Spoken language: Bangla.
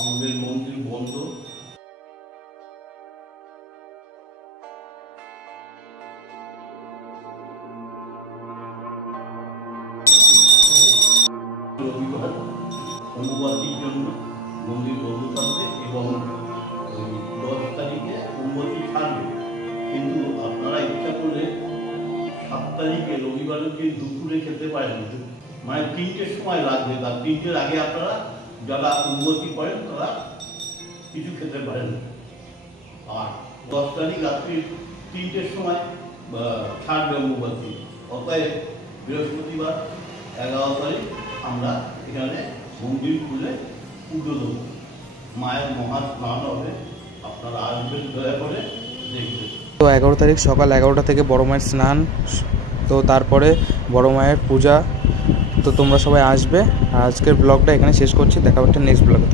আমাদের মন্দির বন্ধ। রবিবার অম্বুবাচীর জন্য মন্দির বন্ধ থাকবে এবং 10 তারিখে অম্বুবাচী থাকবে, কিন্তু আপনারা ইচ্ছা করলে 7 তারিখে রবিবারের দিন দুপুরে খেতে পারেন, মানে 3টের সময় লাগবে, তার 3টের আগে আপনারা যারা অম্বুবাচী করেন তারা কিছু খেতে পারেন। আর 10 তারিখ রাত্রি 3টের সময় ছাড়বে অম্বুবাচী। অতএব বৃহস্পতিবার 11 তারিখ আমরা এখানে মন্দির খুলে পুজো দেবো, মায়ের মহা স্নান হবে, আপনারা আসবেন দয়া করে দেখবেন। তো 11 তারিখ সকাল 11টা থেকে বড় মায়ের স্নান, তো তারপরে বড় মায়ের পূজা। তো তোমরা সবাই আসবে। আজকের ব্লগটা এখানে শেষ করছি, দেখা হচ্ছে নেক্সট ব্লগে।